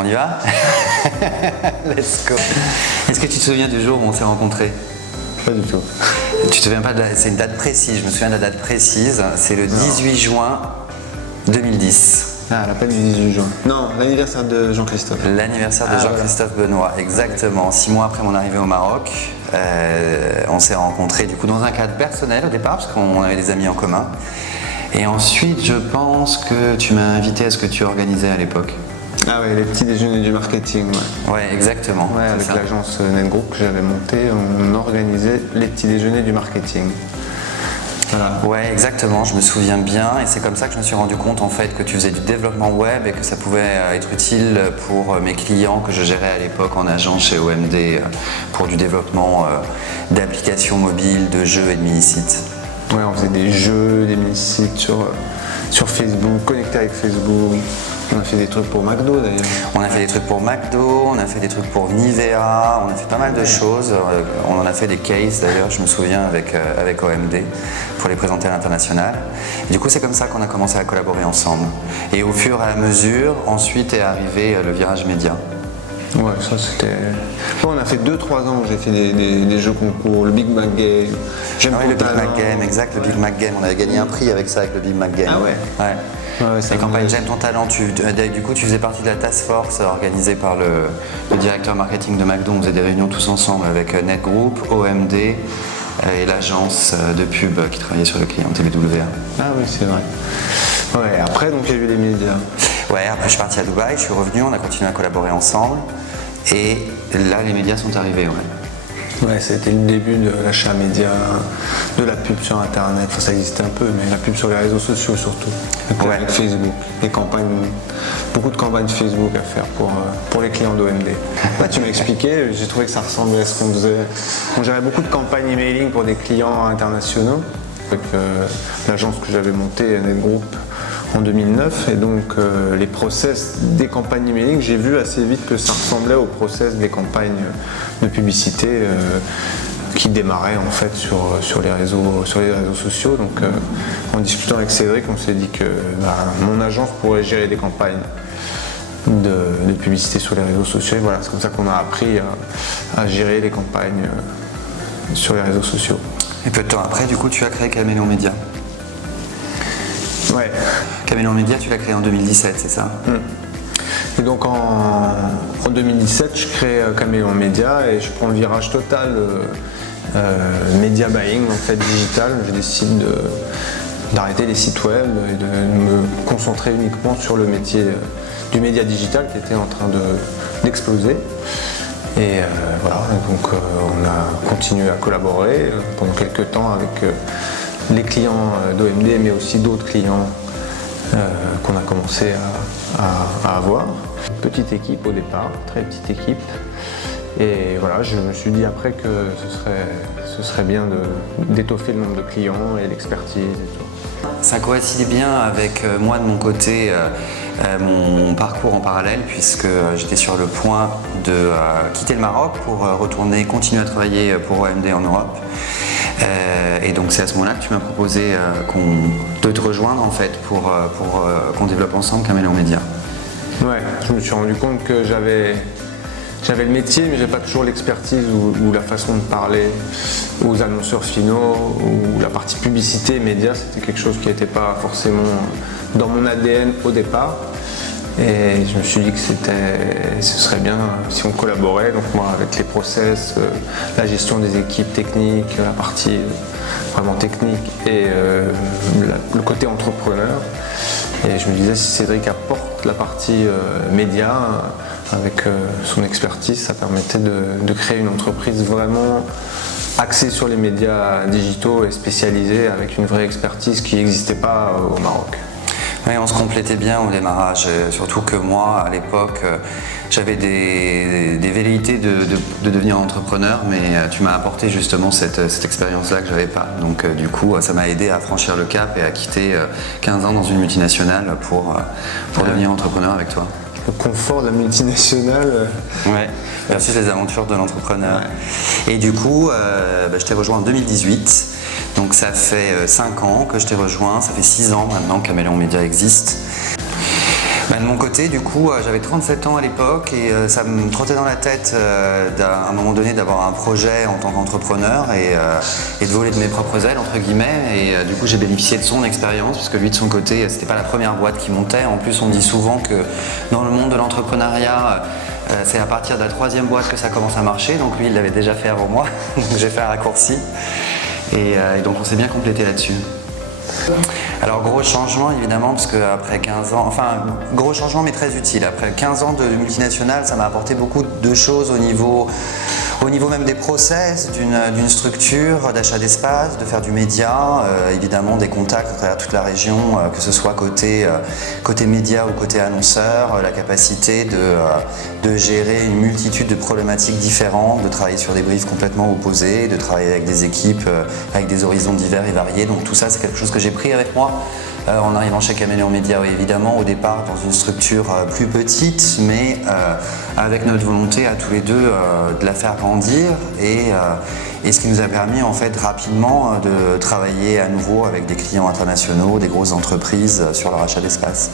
On y va? Let's go. Est-ce que tu te souviens du jour où on s'est rencontrés? Pas du tout. Tu te souviens pas c'est une date précise, je me souviens de la date précise, c'est le 18 juin 2010. Ah, l'appel du 18 juin. Non, l'anniversaire de Jean-Christophe. L'anniversaire de Jean-Christophe Benoît, exactement. 6 mois après mon arrivée au Maroc, on s'est rencontrés du coup dans un cadre personnel au départ, parce qu'on avait des amis en commun. Et ensuite, je pense que tu m'as invité à ce que tu organisais à l'époque. Ah ouais, les petits déjeuners du marketing, ouais. Ouais, exactement. Ouais, avec l'agence NetGroup que j'avais montée, on organisait les petits déjeuners du marketing. Voilà. Ouais, exactement, je me souviens bien et c'est comme ça que je me suis rendu compte en fait que tu faisais du développement web et que ça pouvait être utile pour mes clients que je gérais à l'époque en agence chez OMD pour du développement d'applications mobiles, de jeux et de mini-sites. Ouais, on faisait des jeux, des mini-sites sur Facebook, connectés avec Facebook. On a fait des trucs pour McDo d'ailleurs. On a fait des trucs pour McDo, on a fait des trucs pour Nivea, on a fait pas mal de choses. On en a fait des cases d'ailleurs, je me souviens, avec OMD pour les présenter à l'international. Du coup, c'est comme ça qu'on a commencé à collaborer ensemble. Et au fur et à mesure, ensuite est arrivé le virage média. Ouais, ça c'était... Bon, on a fait 2-3 ans où j'ai fait des jeux concours, le Big Mac Game. J'aime le Big Mac Game, exact, le Big Mac Game. On avait gagné un prix avec ça, avec le Big Mac Game. Ah ouais? Ouais. Ouais, les campagnes J'aime ton talent, du coup tu faisais partie de la task force organisée par le directeur marketing de McDo. On faisait des réunions tous ensemble avec NetGroup, OMD et l'agence de pub qui travaillait sur le client TBWA. Ah oui, c'est vrai. Ouais, après donc il y a eu les médias. Ouais, après je suis parti à Dubaï, je suis revenu, on a continué à collaborer ensemble et là les médias sont arrivés. Ouais, c'était le début de l'achat média, de la pub sur internet, enfin ça existait un peu, mais la pub sur les réseaux sociaux surtout, avec Facebook, les campagnes, beaucoup de campagnes Facebook à faire pour les clients d'OMD. Ouais, tu m'as expliqué, j'ai trouvé que ça ressemblait à ce qu'on faisait. On gérait beaucoup de campagnes emailing pour des clients internationaux, avec l'agence que j'avais montée, NetGroup, en 2009, et donc les process des campagnes emailing, j'ai vu assez vite que ça ressemblait aux process des campagnes de publicité qui démarraient en fait sur les réseaux sociaux. Donc en discutant avec Cédric, on s'est dit que mon agence pourrait gérer des campagnes de publicité sur les réseaux sociaux. Et voilà, c'est comme ça qu'on a appris à gérer les campagnes sur les réseaux sociaux. Et peu de temps après, du coup, tu as créé Caméléon Média. Ouais. Caméléon Média, tu l'as créé en 2017, c'est ça? Et donc en 2017, je crée Caméléon Média et je prends le virage total media buying, en fait digital. Je décide d'arrêter les sites web et de me concentrer uniquement sur le métier du média digital qui était en train d'exploser. Et voilà, donc on a continué à collaborer pendant quelques temps avec les clients d'OMD, mais aussi d'autres clients qu'on a commencé à avoir. Petite équipe au départ, très petite équipe. Et voilà, je me suis dit après que ce serait bien d'étoffer le nombre de clients et l'expertise et tout. Ça coïncide bien avec moi de mon côté, mon parcours en parallèle, puisque j'étais sur le point de quitter le Maroc pour continuer à travailler pour OMD en Europe. Et donc c'est à ce moment-là que tu m'as proposé de te rejoindre en fait pour qu'on développe ensemble Caméléon Média. Ouais, je me suis rendu compte que j'avais le métier, mais j'avais pas toujours l'expertise ou la façon de parler aux annonceurs finaux, ou la partie publicité, médias, c'était quelque chose qui n'était pas forcément dans mon ADN au départ. Et je me suis dit que ce serait bien si on collaborait, donc moi avec les process, la gestion des équipes techniques, la partie vraiment technique et le côté entrepreneur. Et je me disais si Cédric apporte la partie média avec son expertise, ça permettait de créer une entreprise vraiment axée sur les médias digitaux et spécialisée avec une vraie expertise qui n'existait pas au Maroc. Oui, on se complétait bien au démarrage, surtout que moi, à l'époque, j'avais des velléités de devenir entrepreneur, mais tu m'as apporté justement cette expérience-là que j'avais pas. Donc du coup, ça m'a aidé à franchir le cap et à quitter 15 ans dans une multinationale pour devenir entrepreneur avec toi. Le confort de la multinationale. Ouais, versus les aventures de l'entrepreneur. Ouais. Et du coup, je t'ai rejoint en 2018. Donc ça fait 5 ans que je t'ai rejoint, ça fait 6 ans maintenant que Caméléon Média existe. De mon côté, du coup, j'avais 37 ans à l'époque et ça me trottait dans la tête à un moment donné d'avoir un projet en tant qu'entrepreneur et de voler de mes propres ailes, entre guillemets. Et du coup, j'ai bénéficié de son expérience parce que lui, de son côté, c'était pas la première boîte qui montait. En plus, on dit souvent que dans le monde de l'entrepreneuriat, c'est à partir de la 3e boîte que ça commence à marcher. Donc lui, il l'avait déjà fait avant moi. Donc j'ai fait un raccourci. Et donc on s'est bien complété là-dessus. Alors gros changement évidemment parce qu'après 15 ans, enfin gros changement mais très utile. Après 15 ans de multinationale, ça m'a apporté beaucoup de choses au niveau même des process, d'une structure, d'achat d'espace, de faire du média, évidemment des contacts à travers toute la région, que ce soit côté média ou côté annonceur, la capacité de gérer une multitude de problématiques différentes, de travailler sur des briefs complètement opposés, de travailler avec des équipes avec des horizons divers et variés. Donc tout ça c'est quelque chose que j'ai pris avec moi en arrivant chez Caméléon Média, évidemment au départ dans une structure plus petite, mais avec notre volonté à tous les deux de la faire grandir et ce qui nous a permis en fait rapidement de travailler à nouveau avec des clients internationaux, des grosses entreprises sur leur achat d'espace.